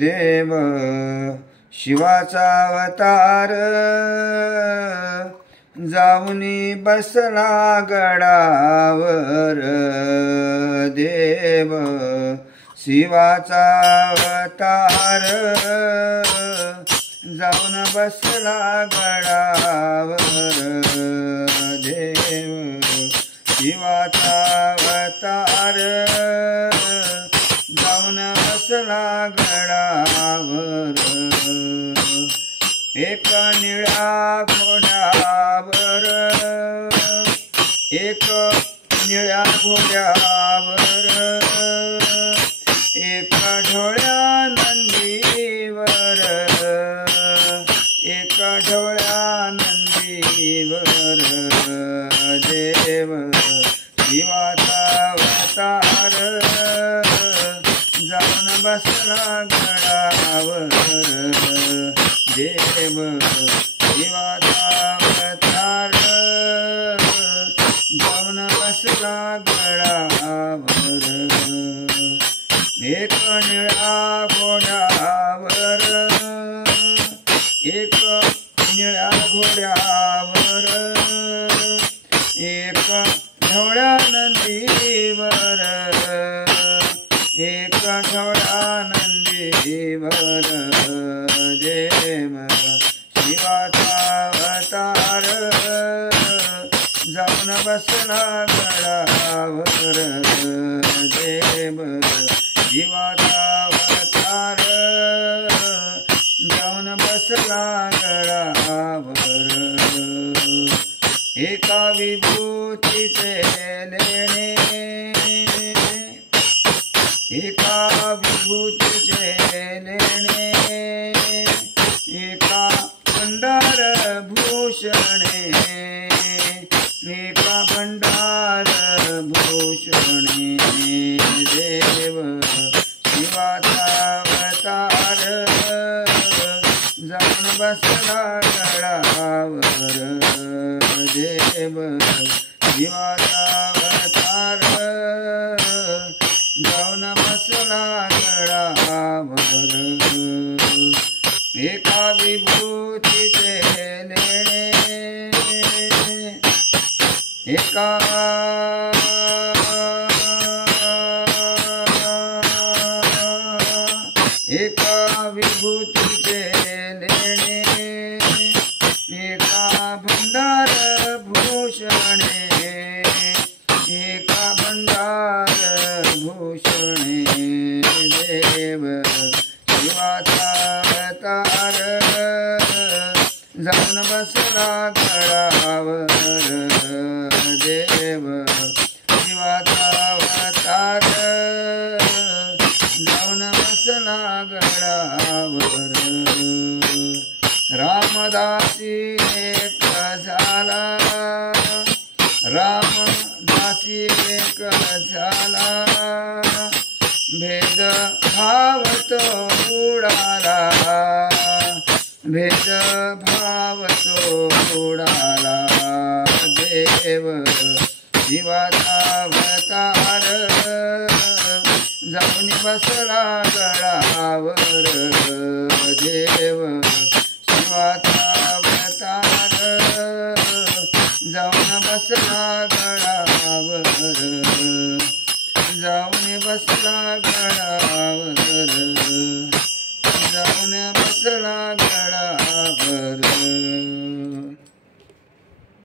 देव शिवाचा अवतार जाऊनी बसला गडावर। देव शिवाचा अवतार जाऊन बसला गडावर। देव शिवाचा अवतार जाऊन बसला गडावर। एक निळ्या घोड्यावर, एक निळ्या घोड्यावर, एक ढोळ्या नंदीवर, एक ढोळ्या नंदीवर। देव शिवाचा अवतार जाऊन बसला गडावर। देव शिवाचा अवतार जाऊन बसला गडावर। एक निळ्या घोड्यावर, एक निळ्या घोड्यावर, एक ढवळ्या नंदीवर, एक ढवळ्या नंदीवर। देव शिवाचा अवतार जाऊन बसला गडावर। देव शिवाचा अवतार जाऊन बसला गडावर। एका विभूतीचे लेणे, एका विभूतीचे लेणे, एका भंडार भूषणे, एका भंडार भूषणे। देव शिवाचा अवतार जाऊन बसला गडावर। देव शिवाचा अवतार जाऊन बसला गडावर। एका विभूतीचे लेणे, एका विभूतीचे लेणे, एका भंडार भूषणे, एका भंडार भूषणे। देव शिवाचा अवतार जाऊन बसला गडावर। देव शिवाचा अवतार जाऊन बसला गडावर। रामदासी एक झाला, रामदासी एक झाला, भेद भाव तो उडाला, भेद भाव तो उडाला। देव शिवाचा अवतार जाऊन बसला गडावर। देव शिवाचा अवतार जाऊन बसला गडावर, जाऊन बसला गडावर, जाऊन बसला गडावर।